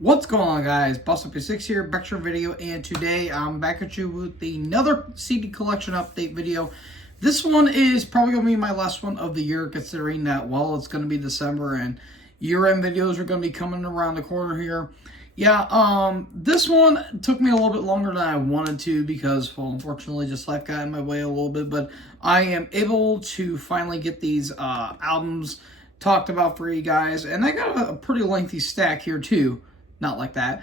What's going on, guys? BossUp6 here, back to your video, and today I'm back at you with another CD collection update video. This one is probably going to be my last one of the year, considering that, well, it's going to be December, and year-end videos are going to be coming around the corner here. Yeah, this one took me a little bit longer than I wanted to because, well, unfortunately, just life got in my way a little bit, but I am able to finally get these albums talked about for you guys, and I got a pretty lengthy stack here, too. Not like that.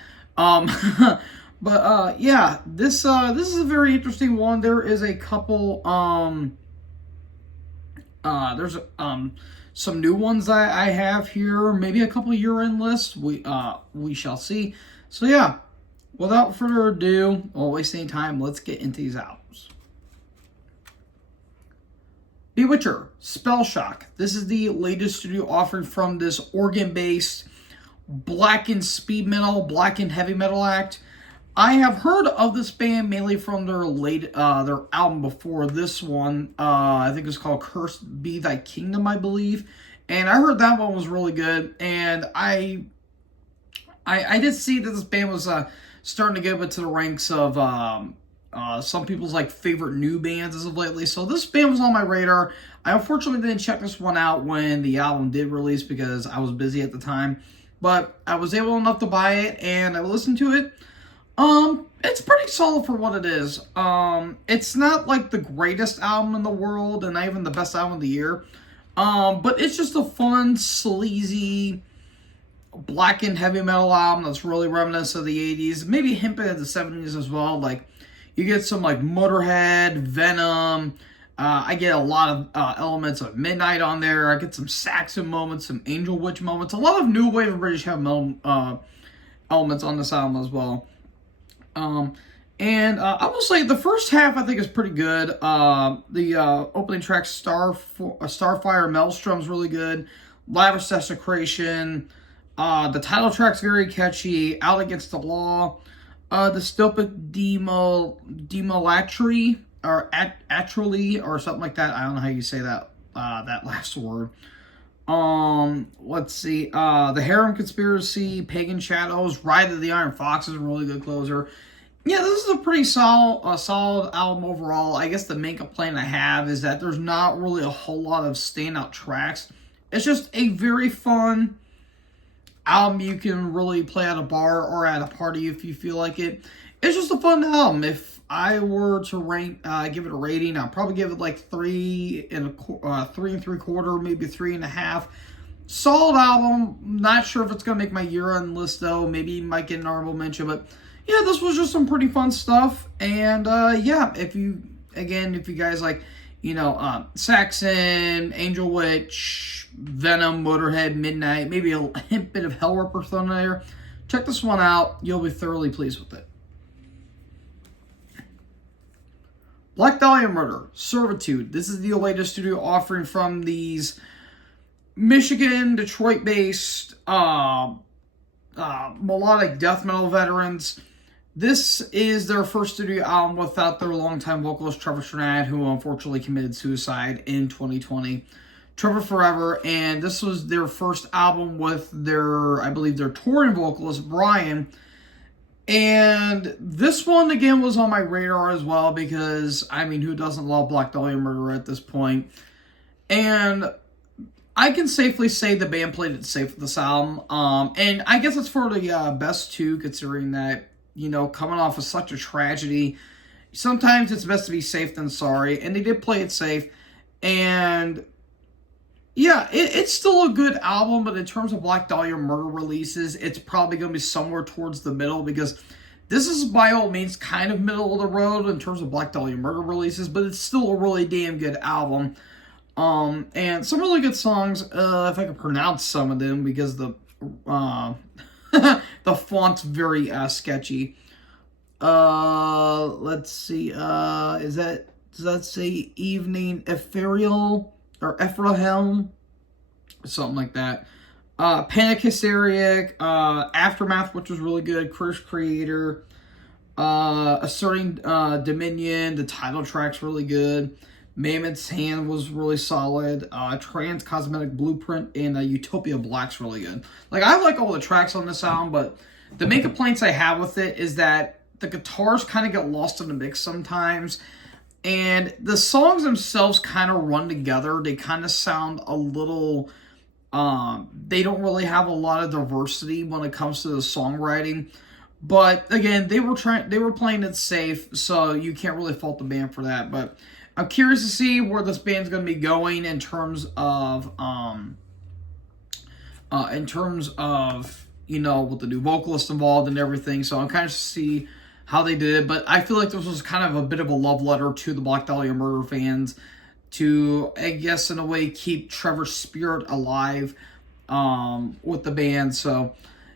Yeah, this is a very interesting one. There is a couple there's some new ones I have here, maybe a couple year-end lists. We shall see. So yeah, without further ado, won't waste any time, let's get into these albums. Bewitcher, Spell Shock. This is the latest studio offering from this Oregon-based blackened speed metal, blackened heavy metal act. I have heard of this band mainly from their their album before this one. I think it's called Cursed Be Thy Kingdom, I believe. And I heard that one was really good. And I did see that this band was starting to get up into the ranks of some people's favorite new bands as of lately. So this band was on my radar. I unfortunately didn't check this one out when the album did release because I was busy at the time. But I was able enough to buy it, and I listened to it. It's pretty solid for what it is. It's not like the greatest album in the world, and not even the best album of the year. But it's just a fun, sleazy, blackened heavy metal album that's really reminiscent of the 80s. Maybe hinting at the 70s as well. Like, you get some, Motorhead, Venom. I get a lot of elements of Midnight on there. I get some Saxon moments, some Angel Witch moments. A lot of new wave of British heavy metal elements on this album as well. I will say the first half I think is pretty good. The opening track, Starfire Maelstrom, is really good. Lavish Desecration. The title track's very catchy. Out Against the Law. Dystopic Demolatry. Or actually, or something like that. I don't know how you say that that last word. Let's see. The Harem Conspiracy, Pagan Shadows, Ride of the Iron Fox is a really good closer. Yeah, this is a pretty solid album overall. I guess the main complaint I have is that there's not really a whole lot of standout tracks. It's just a very fun album you can really play at a bar or at a party if you feel like it. It's just a fun album. If I were to give it a rating, I'd probably give it like 3 3.75, maybe 3.5. Solid album. Not sure if it's gonna make my year-end list though. Maybe it might get an honorable mention, but yeah, this was just some pretty fun stuff. And yeah, if you guys like, Saxon, Angel Witch, Venom, Motorhead, Midnight, maybe a bit of Hellripper thrown in there, check this one out. You'll be thoroughly pleased with it. Black Dahlia Murder, Servitude. This is the latest studio offering from these Michigan, Detroit-based melodic death metal veterans. This is their first studio album without their longtime vocalist Trevor Strnad, who unfortunately committed suicide in 2020. Trevor Forever, and this was their first album with I believe their touring vocalist, Brian. And this one, again, was on my radar as well because, who doesn't love Black Dahlia Murder at this point? And I can safely say the band played it safe with this album. And I guess it's for the best, too, considering that, coming off of such a tragedy, sometimes it's best to be safe than sorry. And they did play it safe. And yeah, it's still a good album, but in terms of Black Dahlia Murder releases, it's probably going to be somewhere towards the middle because this is by all means kind of middle of the road in terms of Black Dahlia Murder releases, but it's still a really damn good album. And some really good songs, if I could pronounce some of them because the the font's very sketchy. Let's see, does that say Evening Ethereal? Or Ephraim, something like that. Panic Hysteric, Aftermath, which was really good. Curse Creator, Asserting Dominion. The title track's really good. Mammoth's Hand was really solid. Trans Cosmetic Blueprint and Utopia Black's really good. Like, I like all the tracks on this album, but The main complaints I have with it is that the guitars kind of get lost in the mix sometimes, and the songs themselves kind of run together. They kind of sound a little, they don't really have a lot of diversity when it comes to the songwriting. But again, they were playing it safe, so you can't really fault the band for that. But I'm curious to see where this band's going to be going in terms of, with the new vocalist involved and everything. So I'm kind of to see how they did it. But I feel like this was kind of a bit of a love letter to the Black Dahlia Murder fans to, I guess, in a way, keep Trevor's spirit alive with the band. So,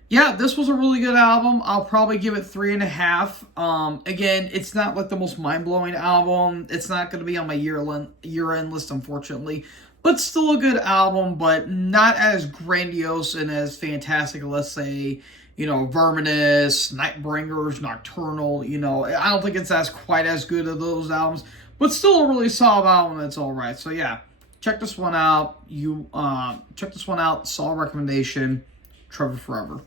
yeah, this was a really good album. I'll probably give it 3.5. Again, it's not like the most mind-blowing album. It's not going to be on my year-end list, unfortunately. But still a good album, but not as grandiose and as fantastic, let's say, Verminous, Nightbringers, Nocturnal, I don't think it's quite as good as those albums, but still a really solid album that's alright. So yeah, check this one out. Check this one out. Solid recommendation. Trevor Forever.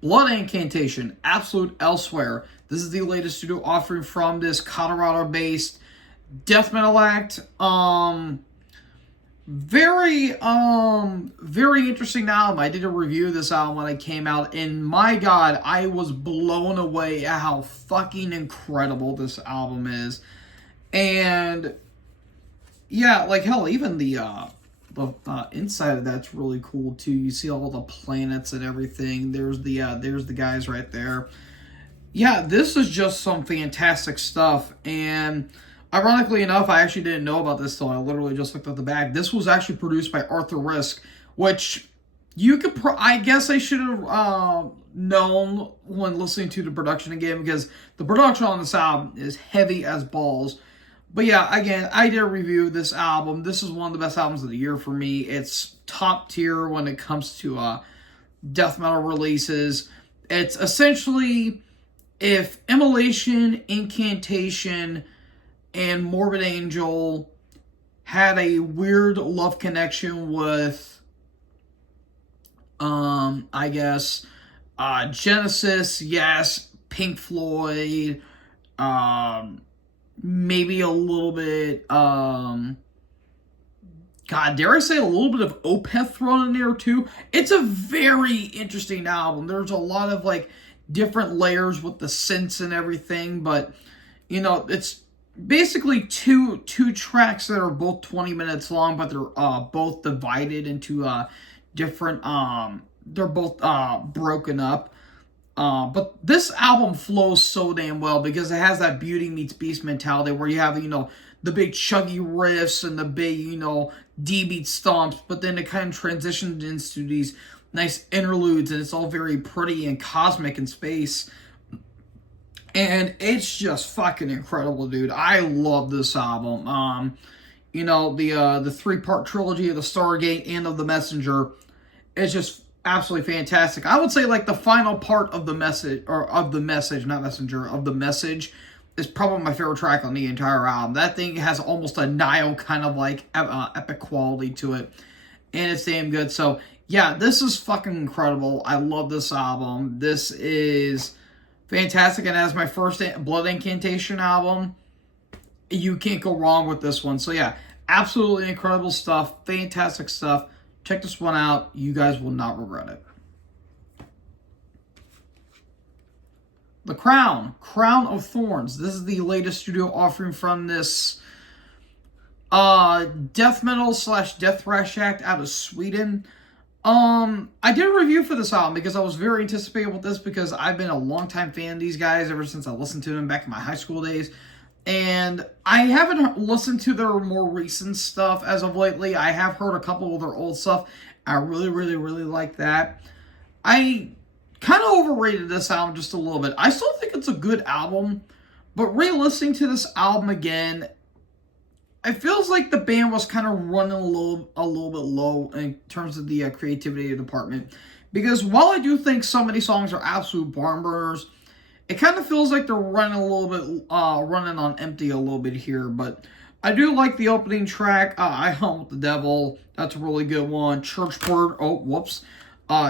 Blood Incantation, Absolute Elsewhere. This is the latest studio offering from this Colorado-based death metal act. Very interesting album. I did a review of this album when it came out, and my God, I was blown away at how fucking incredible this album is. And yeah, like hell, even the inside of that's really cool too. You see all the planets and everything. There's the guys right there. Yeah, this is just some fantastic stuff. And ironically enough, I actually didn't know about this till I literally just looked at the back. This was actually produced by Arthur Risk, which you could, I guess I should have known when listening to the production again, because the production on this album is heavy as balls. But yeah, again, I did a review of this album. This is one of the best albums of the year for me. It's top tier when it comes to death metal releases. It's essentially if Immolation, Incantation, and Morbid Angel had a weird love connection with, I guess, Genesis, yes, Pink Floyd, maybe a little bit, God, dare I say a little bit of Opeth thrown in there too. It's a very interesting album. There's a lot of like different layers with the synths and everything, but it's basically two tracks that are both 20 minutes long, but they're both divided into different, they're both broken up. But this album flows so damn well because it has that Beauty Meets Beast mentality where you have, the big chuggy riffs and the big, D-beat stomps, but then it kind of transitions into these nice interludes, and it's all very pretty and cosmic in space. And it's just fucking incredible, dude. I love this album. The 3-part trilogy of the Stargate and of the Messenger is just absolutely fantastic. I would say like the final part of the message, not Messenger, of the Message is probably my favorite track on the entire album. That thing has almost a Nile kind of like epic quality to it, and it's damn good. So yeah, this is fucking incredible. I love this album. This is fantastic, and as my first Blood Incantation album, you can't go wrong with this one. So yeah, absolutely incredible stuff, fantastic stuff. Check this one out. You guys will not regret it. The Crown of Thorns. This is the latest studio offering from this death metal / death thrash act out of Sweden. I did a review for this album because I was very anticipated with this because I've been a longtime fan of these guys ever since I listened to them back in my high school days. And I haven't listened to their more recent stuff as of lately. I have heard a couple of their old stuff. I really, really, really like that. I kind of overrated this album just a little bit. I still think it's a good album, but re-listening to this album again, it feels like the band was kind of running a little bit low in terms of the creativity department. Because while I do think so many songs are absolute barn burners, it kind of feels like they're running a little bit, running on empty a little bit here. But I do like the opening track, I Hunt with the Devil. That's a really good one. Churchward,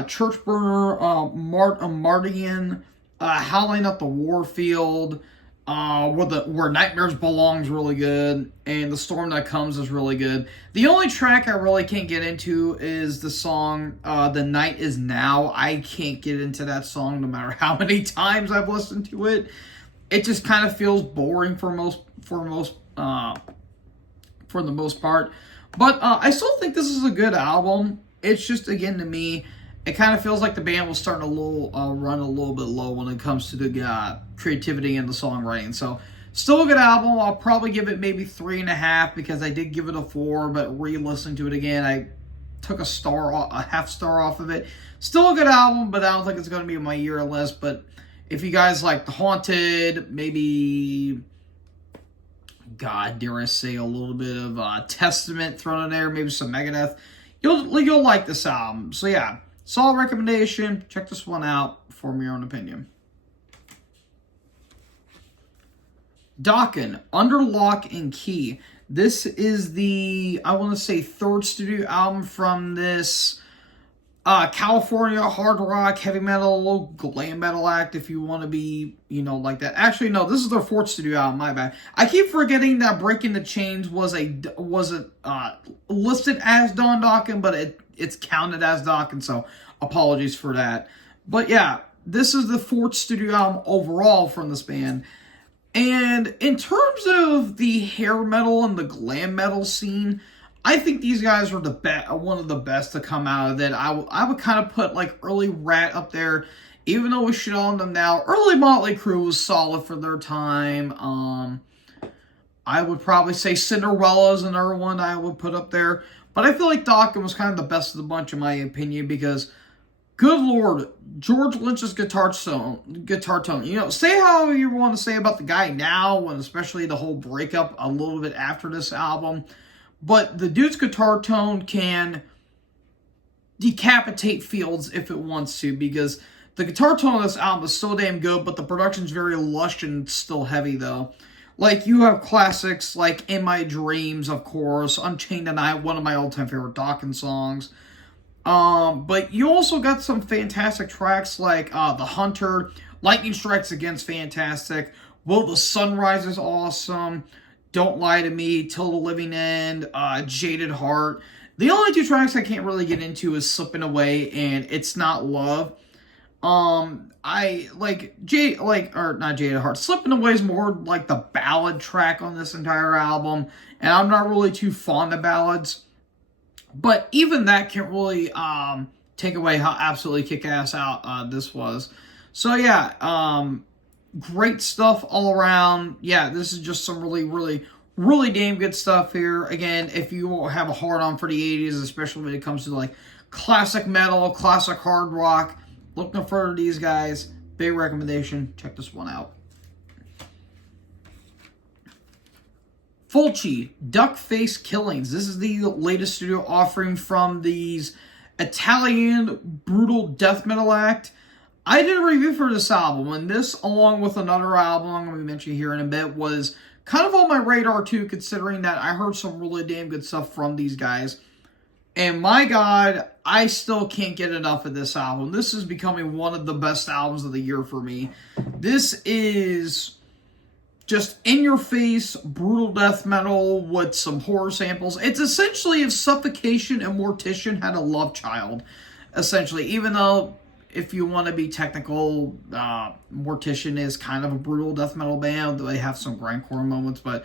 Church Burner, Mardian, Howling at the Warfield, where Nightmares Belong's really good, and The Storm That Comes is really good. The only track I really can't get into is the song The Night Is Now. I can't get into that song no matter how many times I've listened to it. It just kind of feels boring for the most part. But I still think this is a good album. It's just, again, to me, it kind of feels like the band was starting to run a little bit low when it comes to the creativity and the songwriting. So, still a good album. I'll probably give it maybe 3.5 because I did give it a 4, but re-listening to it again, I took a half star off of it. Still a good album, but I don't think it's going to be on my year list. But if you guys like The Haunted, maybe, God, dare I say, a little bit of Testament thrown in there, maybe some Megadeth, you'll like this album. So yeah, solid recommendation. Check this one out. Form your own opinion. Dokken, Under Lock and Key. This is the, I want to say, third studio album from this California hard rock, heavy metal, glam metal act, if you want to be, like that. Actually, no, this is their fourth studio album, my bad. I keep forgetting that Breaking the Chains wasn't listed as Don Dokken, but it's counted as Dokken, so apologies for that. But yeah, this is the fourth studio album overall from this band. And in terms of the hair metal and the glam metal scene, I think these guys are one of the best to come out of it. I would kind of put like early Rat up there, even though we shit on them now. Early Motley Crue was solid for their time. I would probably say Cinderella is another one I would put up there. But I feel like Dokken was kind of the best of the bunch in my opinion because, good Lord, George Lynch's guitar tone. Say how you want to say about the guy now, and especially the whole breakup a little bit after this album. But the dude's guitar tone can decapitate fields if it wants to, because the guitar tone of this album is so damn good, but the production's very lush and still heavy, though. Like, you have classics like In My Dreams, of course, Unchained Tonight, one of my all-time favorite Dokken songs. But you also got some fantastic tracks like The Hunter, Lightning Strikes Again's fantastic, Will the Sunrise is awesome, Don't Lie to Me, Till the Living End, Jaded Heart. The only two tracks I can't really get into is Slipping Away and It's Not Love. I like not Jaded Heart. Slipping Away is more like the ballad track on this entire album, and I'm not really too fond of ballads. But even that can't really take away how absolutely kick-ass out this was. So yeah, great stuff all around. Yeah, this is just some really, really, really damn good stuff here. Again, if you have a hard-on for the 80s, especially when it comes to like classic metal, classic hard rock, look no further to these guys. Big recommendation. Check this one out. Fulci, Duck Face Killings. This is the latest studio offering from these Italian brutal death metal act. I did a review for this album, and this, along with another album I'm going to mention here in a bit, was kind of on my radar too, considering that I heard some really damn good stuff from these guys. And my God, I still can't get enough of this album. This is becoming one of the best albums of the year for me. This is just in-your-face, brutal death metal with some horror samples. It's essentially if Suffocation and Mortician had a love child, essentially. Even though, if you want to be technical, Mortician is kind of a brutal death metal band. They have some grindcore moments, but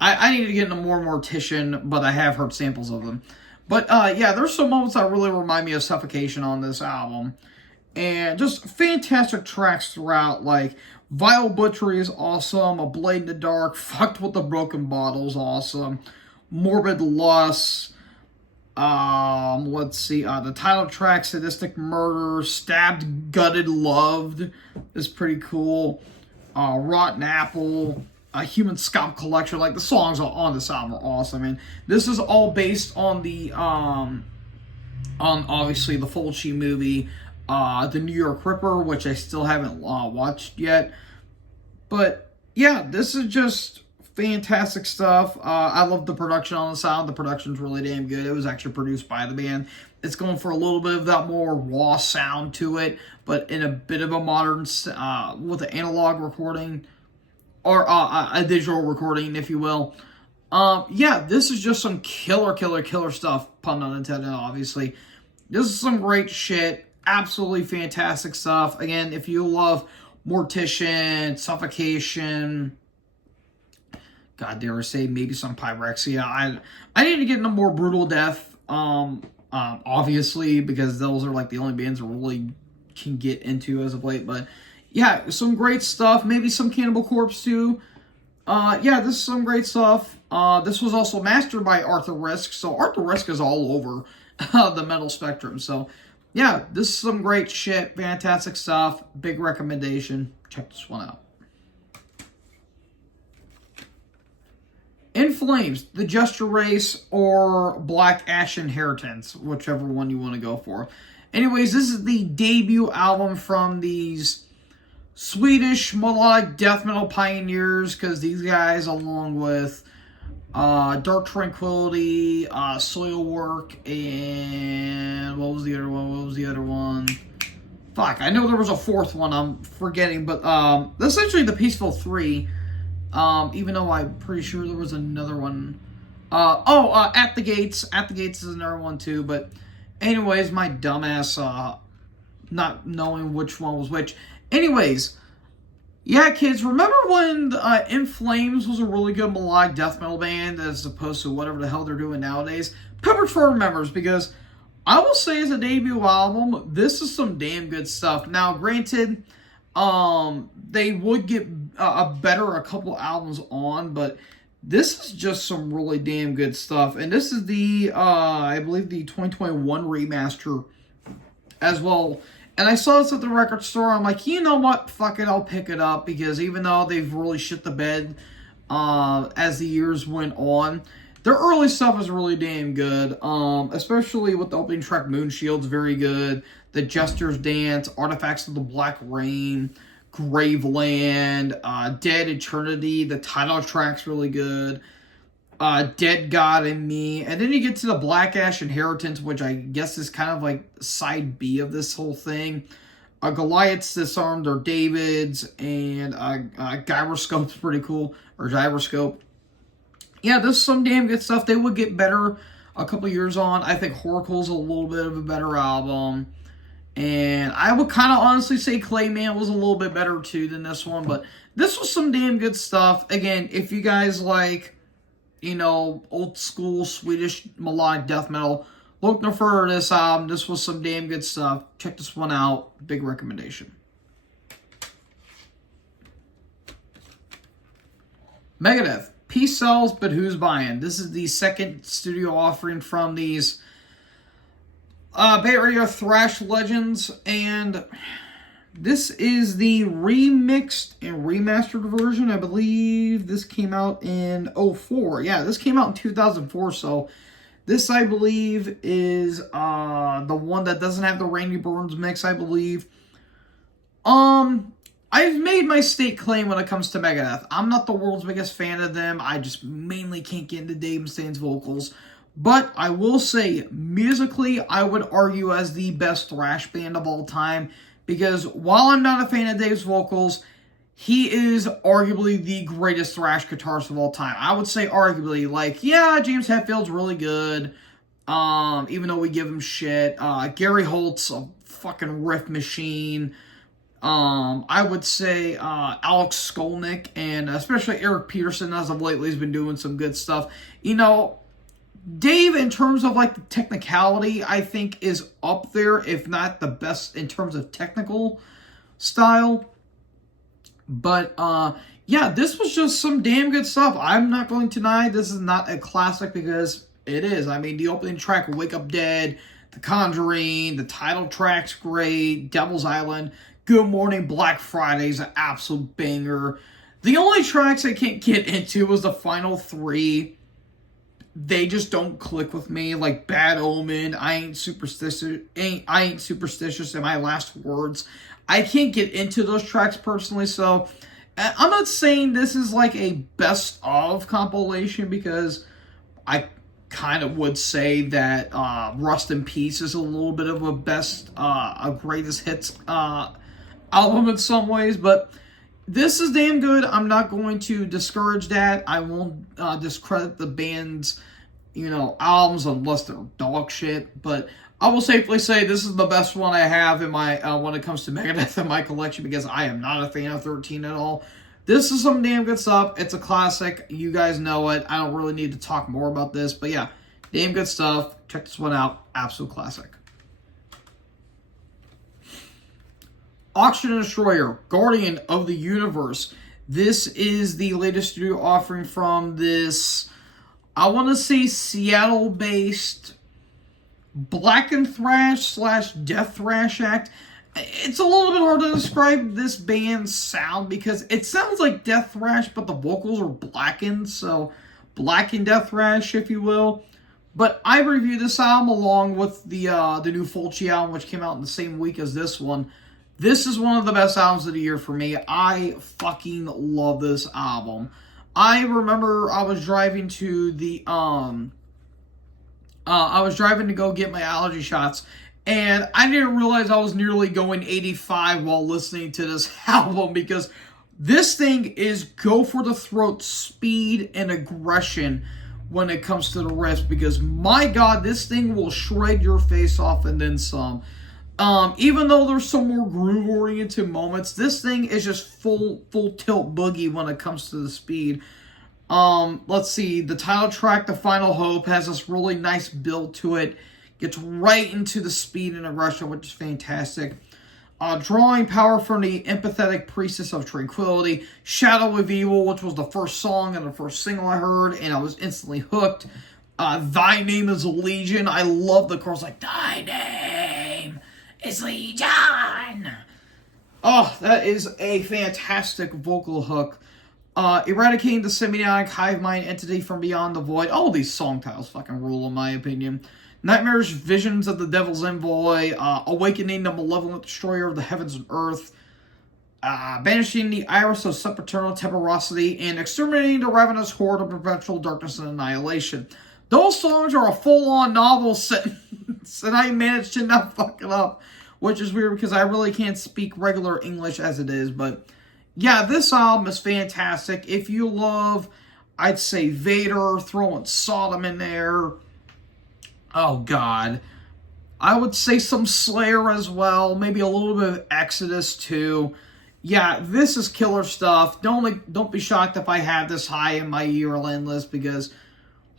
I need to get into more Mortician, but I have heard samples of them. But yeah, there's some moments that really remind me of Suffocation on this album. And just fantastic tracks throughout, like Vile Butchery is awesome, A Blade in the Dark, Fucked with the Broken Bottle is awesome, Morbid Lust, let's see, the title track, Sadistic Murder, Stabbed, Gutted, Loved is pretty cool, Rotten Apple, Human Scalp Collection. Like, the songs on this album are awesome, and this is all based on the, on obviously the Fulci movie, The New York Ripper, which I still haven't watched yet. But yeah, this is just fantastic stuff. I love the production on this album. The production's really damn good. It was actually produced by the band. It's going for a little bit of that more raw sound to it, but in a bit of a modern, with an analog recording, or a digital recording, if you will. Yeah, this is just some killer stuff, pun unintended, obviously. This is some great shit. Absolutely fantastic stuff. Again, if you love Mortician, Suffocation, God dare I say, maybe some Pyrexia. I need to get into more Brutal Death, obviously, because those are like the only bands I really can get into as of late. But yeah, some great stuff. Maybe some Cannibal Corpse too. Yeah, this is some great stuff. This was also mastered by Arthur Risk, so Arthur Risk is all over the metal spectrum. So yeah, this is some great shit. Fantastic stuff. Big recommendation. Check this one out. In Flames, The Jester Race, or Black Ash Inheritance, whichever one you want to go for. Anyways, this is the debut album from these Swedish melodic death metal pioneers, because these guys, along with Dark Tranquillity, Soilwork, and what was the other one? Fuck, I know there was a fourth one I'm forgetting, but essentially the Peaceful Three. Even though I'm pretty sure there was another one. At the Gates. At the Gates is another one too. But anyways, my dumbass not knowing which one was which. Anyways, yeah, kids, remember when In Flames was a really good melodic death metal band as opposed to whatever the hell they're doing nowadays? Peppered Fur remembers, because I will say as a debut album, this is some damn good stuff. Now, granted, they would get a couple albums on, but this is just some really damn good stuff. And this is the, I believe the 2021 remaster as well. And I saw this at the record store. I'm like, you know what? Fuck it, I'll pick it up, because even though they've really shit the bed as the years went on, their early stuff is really damn good. Especially with the opening track, Moonshield's very good. The Jester's Dance, Artifacts of the Black Rain, Graveland, Dead Eternity. The title track's really good. Dead God in Me. And then you get to the Black Ash Inheritance, which I guess is kind of like side B of this whole thing. Goliath's Disarmed, or David's, and Gyroscope's pretty cool, or Gyroscope. Yeah, this is some damn good stuff. They would get better a couple years on. I think Horacle's a little bit of a better album. And I would kind of honestly say Clayman was a little bit better too than this one. But this was some damn good stuff. Again, if you guys like, you know, old school Swedish melodic death metal, look no further this album. This was some damn good stuff. Check this one out. Big recommendation. Megadeth. Peace sells, but who's buying? This is the second studio offering from these Bay Area thrash legends, and this is the remixed and remastered version. I believe this came out in 2004. Yeah, this came out in 2004, so this, I believe, is the one that doesn't have the Randy Burns mix, I believe. I've made my state claim when it comes to Megadeth. I'm not the world's biggest fan of them. I just mainly can't get into Dave Mustaine's vocals. But I will say, musically, I would argue as the best thrash band of all time. Because while I'm not a fan of Dave's vocals, he is arguably the greatest thrash guitarist of all time. I would say arguably. Like, yeah, James Hetfield's really good. Even though we give him shit. Gary Holt's a fucking riff machine. I would say Alex Skolnick, and especially Eric Peterson as of lately has been doing some good stuff. You know, Dave, in terms of like the technicality, I think is up there, if not the best in terms of technical style. But yeah, this was just some damn good stuff. I'm not going to deny this is not a classic, because it is. I mean, the opening track, Wake Up Dead, The Conjuring, the title track's great, Devil's Island, Good Morning Black Friday's an absolute banger. The only tracks I can't get into was the final three. They just don't click with me. Like Bad Omen, I ain't superstitious, in my last words. I can't get into those tracks personally, so I'm not saying this is like a best of compilation, because I kind of would say that Rust in Peace is a little bit of a greatest hits album in some ways, but this is damn good. I'm not going to discourage that. I won't discredit the band's, albums unless they're dog shit. But I will safely say this is the best one I have in my when it comes to Megadeth in my collection, because I am not a fan of 13 at all. This is some damn good stuff. It's a classic. You guys know it. I don't really need to talk more about this, but yeah, damn good stuff. Check this one out. Absolute classic. Oxygen Destroyer, Guardian of the Universe. This is the latest studio offering from this, I want to say, Seattle-based black and thrash / death thrash act. It's a little bit hard to describe this band's sound because it sounds like death thrash, but the vocals are blackened, so blackened death thrash, if you will. But I reviewed this album along with the new Fulci album, which came out in the same week as this one. This is one of the best albums of the year for me. I fucking love this album. I remember I was driving to the I was driving to go get my allergy shots, and I didn't realize I was nearly going 85 while listening to this album, because this thing is go for the throat speed and aggression when it comes to the riffs, because my god, this thing will shred your face off and then some. Even though there's some more groove-oriented moments, this thing is just full tilt boogie when it comes to the speed. Let's see, the title track, The Final Hope, has this really nice build to it. Gets right into the speed and aggression, which is fantastic. Drawing power from the empathetic Priestess of Tranquility. Shadow of Evil, which was the first song and the first single I heard, and I was instantly hooked. Thy Name is Legion. I love the chorus, like, Thy Name is Legion. Oh, that is a fantastic vocal hook. Eradicating the Symbiotic Hive Mind Entity from Beyond the Void. All these song titles fucking rule, in my opinion. Nightmarish Visions of the Devil's Envoy. Awakening the Malevolent Destroyer of the Heavens and Earth. Banishing the Iris of Sempiternal Temporosity. And Exterminating the Ravenous Horde of Perpetual Darkness and Annihilation. Those songs are a full-on novel sentence, and I managed to not fuck it up, which is weird because I really can't speak regular English as it is, but yeah, this album is fantastic. If you love, I'd say, Vader, throwing Sodom in there, oh god, I would say some Slayer as well, maybe a little bit of Exodus too. Yeah, this is killer stuff. Don't be shocked if I have this high in my year-end list, because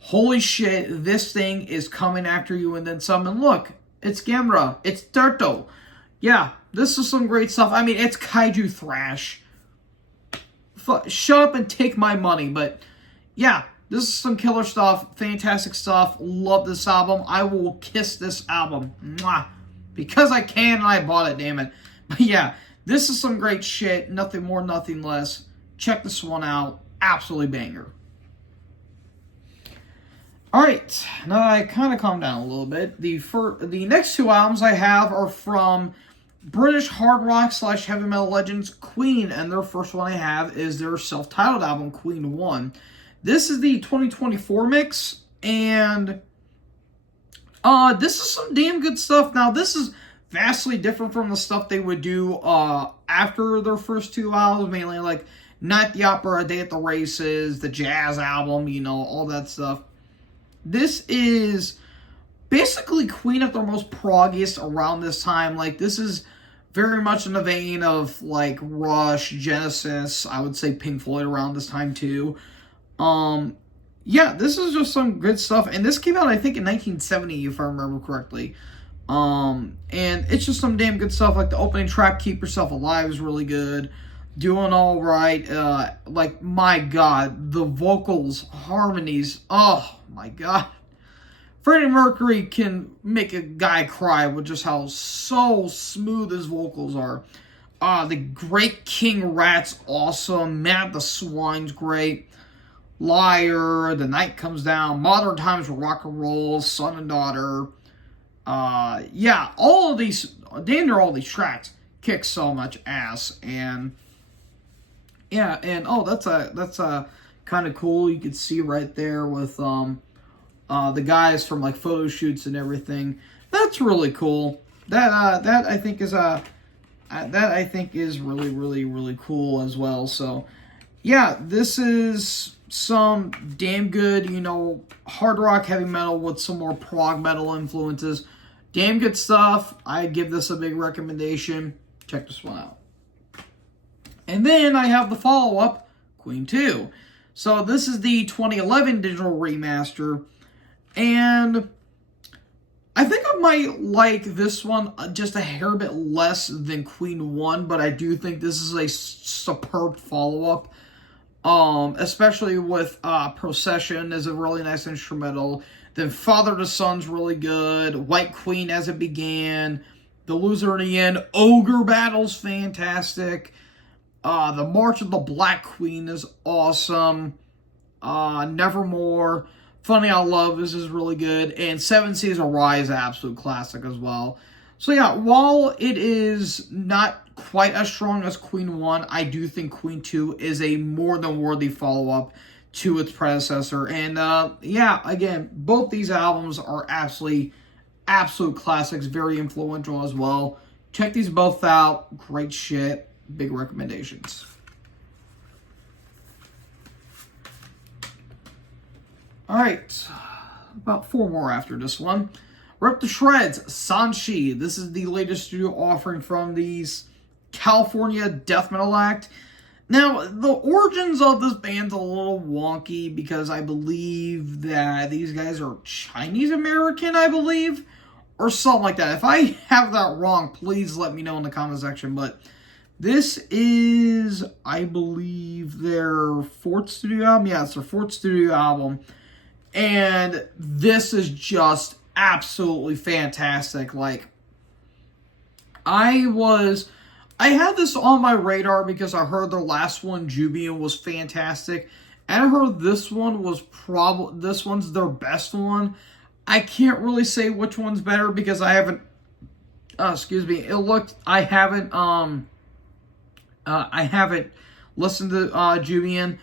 holy shit, this thing is coming after you and then some. And look, it's Gamera. It's Turtle. Yeah, this is some great stuff. I mean, it's kaiju thrash. Shut up and take my money. But yeah, this is some killer stuff. Fantastic stuff. Love this album. I will kiss this album. Mwah. Because I can and I bought it, damn it. But yeah, this is some great shit. Nothing more, nothing less. Check this one out. Absolutely banger. Alright, now that I kind of calmed down a little bit, the next two albums I have are from British hard rock / heavy metal legends Queen, and their first one I have is their self-titled album, Queen 1. This is the 2024 mix, and this is some damn good stuff. Now, this is vastly different from the stuff they would do after their first two albums, mainly like Night at the Opera, Day at the Races, the Jazz album, all that stuff. This is basically Queen at their most proggiest around this time. Like, this is very much in the vein of, like, Rush, Genesis, I would say Pink Floyd around this time, too. Yeah, this is just some good stuff. And this came out, I think, in 1970, if I remember correctly. And it's just some damn good stuff. Like, the opening track, Keep Yourself Alive, is really good. Doing All Right. Like, my God, the vocals, harmonies, oh, my God. Freddie Mercury can make a guy cry with just how so smooth his vocals are. The Great King Rat's awesome. Matt the Swine's great. Liar, The Night Comes Down, Modern Times for Rock and Roll, Son and Daughter. Yeah, all of these, damn near all these tracks kick so much ass. And yeah, and oh, that's a kind of cool. You can see right there with the guys from like photo shoots and everything. That's really cool. That I think is really, really, really cool as well. So yeah, this is some damn good, hard rock, heavy metal with some more prog metal influences. Damn good stuff. I give this a big recommendation. Check this one out. And then I have the follow-up, Queen 2. So this is the 2011 digital remaster. And I think I might like this one just a hair bit less than Queen 1, but I do think this is a superb follow-up. Especially with Procession is a really nice instrumental. Then Father to Son's really good. White Queen As It Began. The Loser in the End. Ogre Battle's fantastic. The March of the Black Queen is awesome. Nevermore. Funny How Love is really good. And Seven Seas of Rye is an absolute classic as well. So yeah, while it is not quite as strong as Queen 1, I do think Queen 2 is a more than worthy follow-up to its predecessor. And yeah, again, both these albums are absolute classics, very influential as well. Check these both out. Great shit. Big recommendations. Alright, about 4 more after this one. Rip to Shreds, Sanshi. This is the latest studio offering from these California death metal act. Now, the origins of this band's a little wonky because I believe that these guys are Chinese American, I believe, or something like that. If I have that wrong, please let me know in the comment section. But this is, I believe, their 4th studio album. Yeah, it's their 4th studio album. And this is just absolutely fantastic. Like, I had this on my radar because I heard their last one, Jubian, was fantastic. And I heard this one's their best one. I can't really say which one's better because I haven't, I haven't listened to Jubian.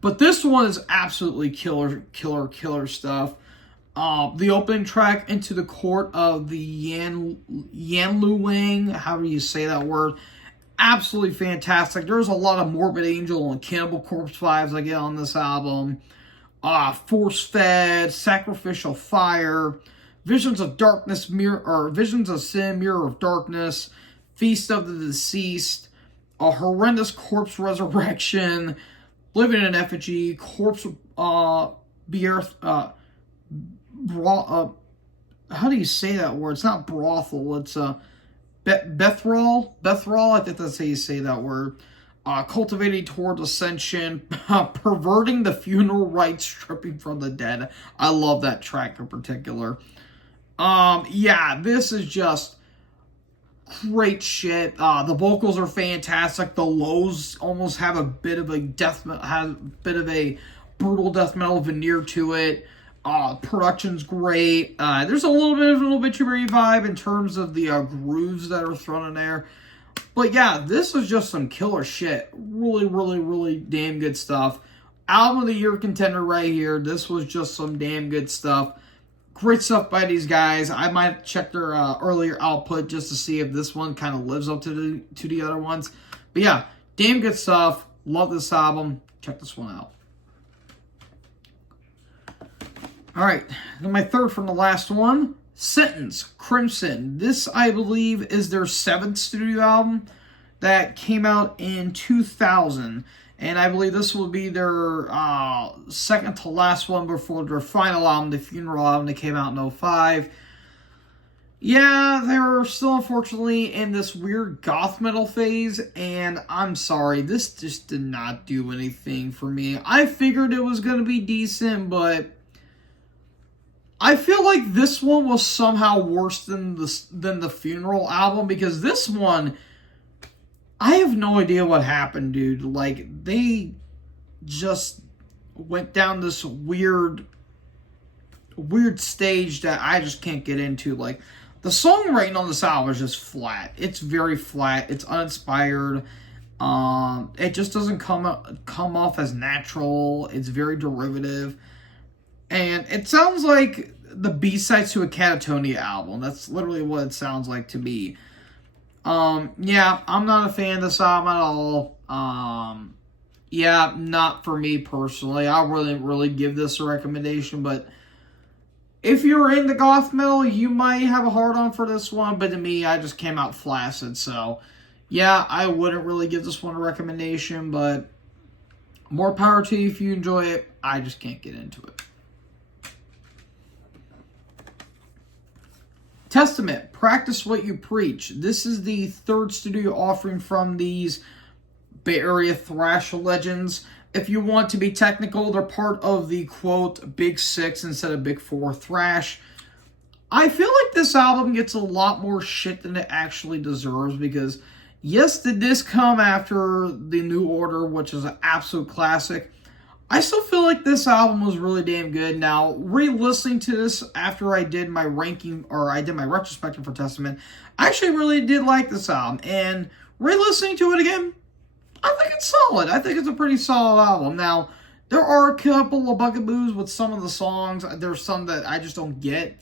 But this one is absolutely killer stuff. The opening track, Into the Court of the Yanluang, however you say that word, absolutely fantastic. There's a lot of Morbid Angel and Cannibal Corpse vibes I get on this album. Force Fed, Sacrificial Fire, Visions of Darkness, Visions of Sin, Mirror of Darkness, Feast of the Deceased, A Horrendous Corpse Resurrection, Living in Effigy, Corpse how do you say that word? It's not brothel. It's Bethrol. I think that's how you say that word. Cultivating Towards Ascension. Perverting the Funeral Rites, Stripping from the Dead. I love that track in particular. Yeah, this is just great shit. The vocals are fantastic. The lows almost have a bit of a brutal death metal veneer to it. Production's great. There's a little bit of an obituary vibe in terms of the grooves that are thrown in there. But yeah, this was just some killer shit. Really, really, really damn good stuff. Album of the Year contender right here. This was just some damn good stuff. Great stuff by these guys. I might check their earlier output just to see if this one kind of lives up to the other ones. But yeah, damn good stuff. Love this album. Check this one out. Alright, then my third from the last one, Sentence, Crimson. This, I believe, is their 7th studio album that came out in 2000. And I believe this will be their second to last one before their final album, the Funeral album, that came out in 2005. Yeah, they're still, unfortunately, in this weird goth metal phase, and I'm sorry, this just did not do anything for me. I figured it was going to be decent, but I feel like this one was somehow worse than the Funeral album, because this one, I have no idea what happened, dude. Like, they just went down this weird stage that I just can't get into. Like, the songwriting on this album is just flat. It's very flat. It's uninspired. It just doesn't come off as natural. It's very derivative. And it sounds like the B-side to a Catatonia album. That's literally what it sounds like to me. Yeah, I'm not a fan of this album at all. Yeah, not for me personally. I wouldn't really give this a recommendation, but if you're into goth metal, you might have a hard-on for this one, but to me, I just came out flaccid, so yeah, I wouldn't really give this one a recommendation, but more power to you if you enjoy it. I just can't get into it. Testament, Practice What You Preach. This is the third studio offering from these Bay Area thrash legends. If you want to be technical, they're part of the, quote, Big Six instead of Big Four thrash. I feel like this album gets a lot more shit than it actually deserves because, yes, did this come after The New Order, which is an absolute classic. I still feel like this album was really damn good. Now, re-listening to this after I did my ranking, or I did my retrospective for Testament, I actually really did like this album. And re-listening to it again, I think it's solid. I think it's a pretty solid album. Now, there are a couple of bugaboos with some of the songs. There's some that I just don't get.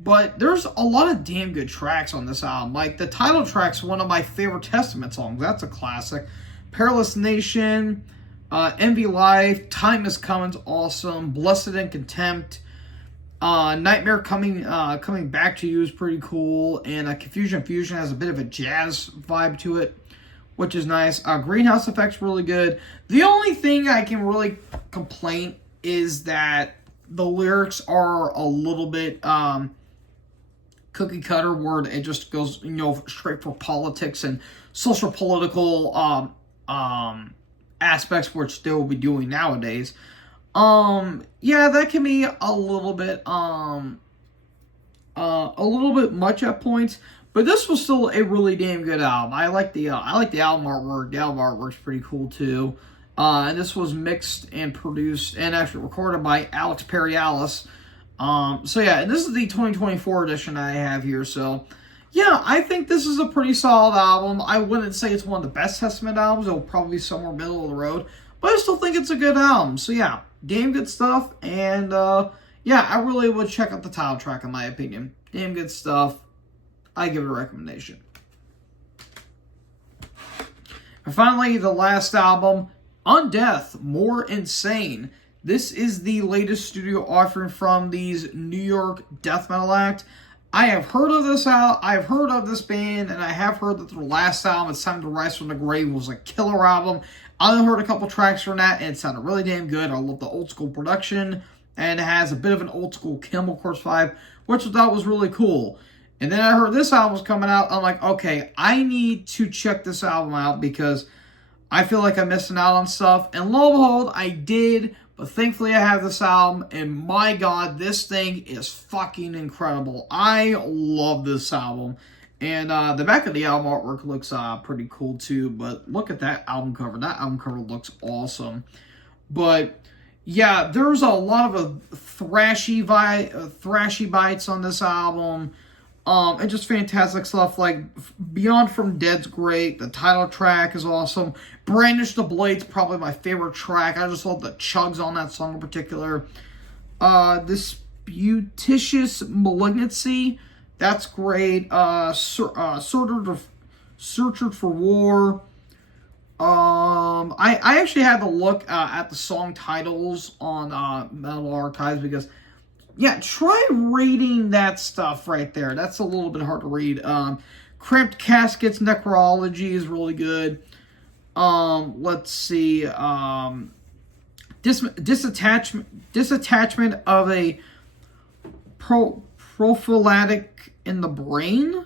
But there's a lot of damn good tracks on this album. Like, the title track's one of my favorite Testament songs. That's a classic. Perilous Nation, Envy Life, Time Is Coming's awesome. Blessed in Contempt. Nightmare Coming Back to You is pretty cool. And Confusion Fusion has a bit of a jazz vibe to it, which is nice. Greenhouse Effect's really good. The only thing I can really complain is that the lyrics are a little bit cookie cutter, where it just goes, straight for politics and social political aspects, which they will be doing nowadays. Yeah, that can be a little bit much at points. But this was still a really damn good album. I like the album artwork. The album artwork's pretty cool too. And this was mixed and produced and actually recorded by Alex Perialis. So yeah, and this is the 2024 edition I have here. So yeah, I think this is a pretty solid album. I wouldn't say it's one of the best Testament albums. It'll probably be somewhere middle of the road. But I still think it's a good album. So yeah, damn good stuff. And yeah, I really would check out the title track in my opinion. Damn good stuff. I give it a recommendation. And finally, the last album, Undeath, More Insane. This is the latest studio offering from these New York death metal act. I have heard of this I've heard of this band, and I have heard that their last album, It's Time to Rise from the Grave, was a killer album. I only heard a couple tracks from that, and it sounded really damn good. I love the old school production, and it has a bit of an old school Cannibal Corpse vibe, which I thought was really cool. And then I heard this album was coming out. I'm like, okay, I need to check this album out because I feel like I'm missing out on stuff. And lo and behold, I did. But thankfully, I have this album. And my God, this thing is fucking incredible. I love this album. And the back of the album artwork looks pretty cool too. But look at that album cover. That album cover looks awesome. But yeah, there's a lot of thrashy bites on this album. And just fantastic stuff, like Beyond From Dead's great. The title track is awesome. Brandish the Blade's probably my favorite track. I just love the chugs on that song in particular. Disputitious Malignancy, that's great. Searcher for War. I actually had to look at the song titles on Metal Archives because, yeah, try reading that stuff right there. That's a little bit hard to read. Cramped Caskets, Necrology is really good. Let's see. Disattachment of a prophylactic in the brain?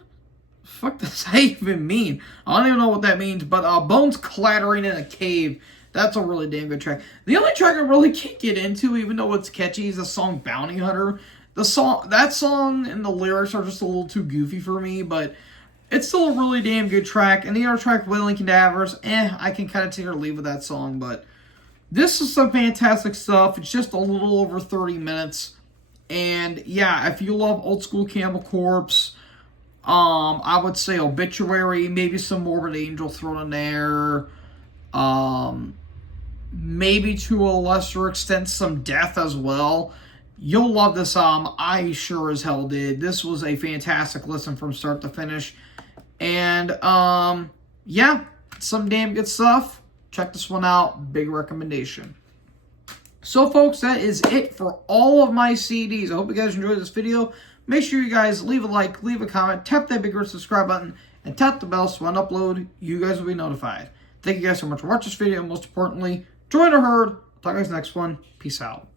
Fuck does that even mean? I don't even know what that means, but Bones Clattering in a Cave. That's a really damn good track. The only track I really can't get into, even though it's catchy, is the song Bounty Hunter. That song and the lyrics are just a little too goofy for me, but it's still a really damn good track. And the other track, Wailing Cadavers, I can kind of take or leave with that song, but this is some fantastic stuff. It's just a little over 30 minutes. And yeah, if you love old school Cannibal Corpse, I would say Obituary, maybe some Morbid Angel thrown in there. Maybe to a lesser extent some Death as well. You'll love this album. I sure as hell did. This was a fantastic listen from start to finish. And, yeah, some damn good stuff. Check this one out. Big recommendation. So, folks, that is it for all of my CDs. I hope you guys enjoyed this video. Make sure you guys leave a like, leave a comment, tap that big red subscribe button, and tap the bell so when I upload, you guys will be notified. Thank you guys so much for watching this video, and most importantly, join the herd. Talk to you guys next one. Peace out.